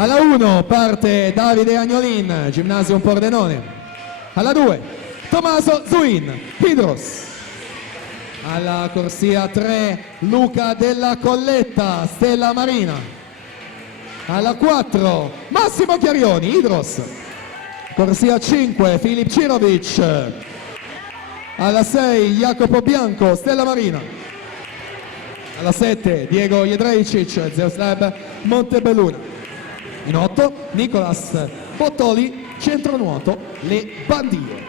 Alla 1 parte Davide Agnolin, Gymnasium Pordenone. Alla 2 Tommaso Zuin, Hydros. Alla corsia 3 Luca Della Colletta, Stella Marina. Alla 4 Massimo Chiarioni, Hydros. Corsia 5 Filip Cirovic. Alla 6 Jacopo Bianco, Stella Marina. Alla 7 Diego Jedrejcic, Zeus Lab Montebelluna. In 8 Nicolas Bottoli, Centronuoto Le Bandie.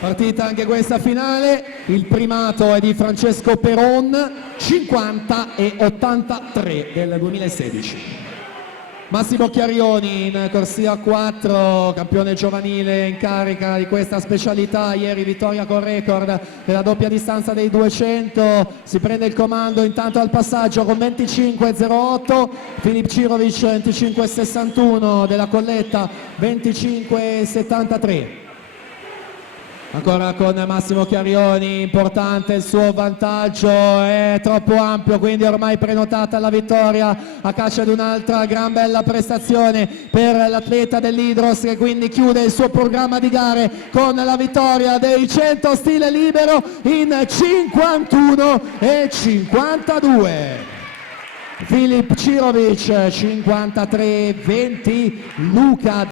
Partita anche questa finale, il primato è di Francesco Peron, 50 e 83 del 2016. Massimo Chiarioni in corsia 4, campione giovanile in carica di questa specialità, ieri vittoria con record della doppia distanza dei 200, si prende il comando intanto al passaggio con 25.08, Filip Cirovic 25.61, Della Colletta 25.73. Ancora con Massimo Chiarioni, importante il suo vantaggio, è troppo ampio, quindi ormai prenotata la vittoria a caccia di un'altra gran bella prestazione per l'atleta dell'Hydros, che quindi chiude il suo programma di gare con la vittoria dei 100 stile libero in 51 e 52. Filip Cirovic 53-20, Luca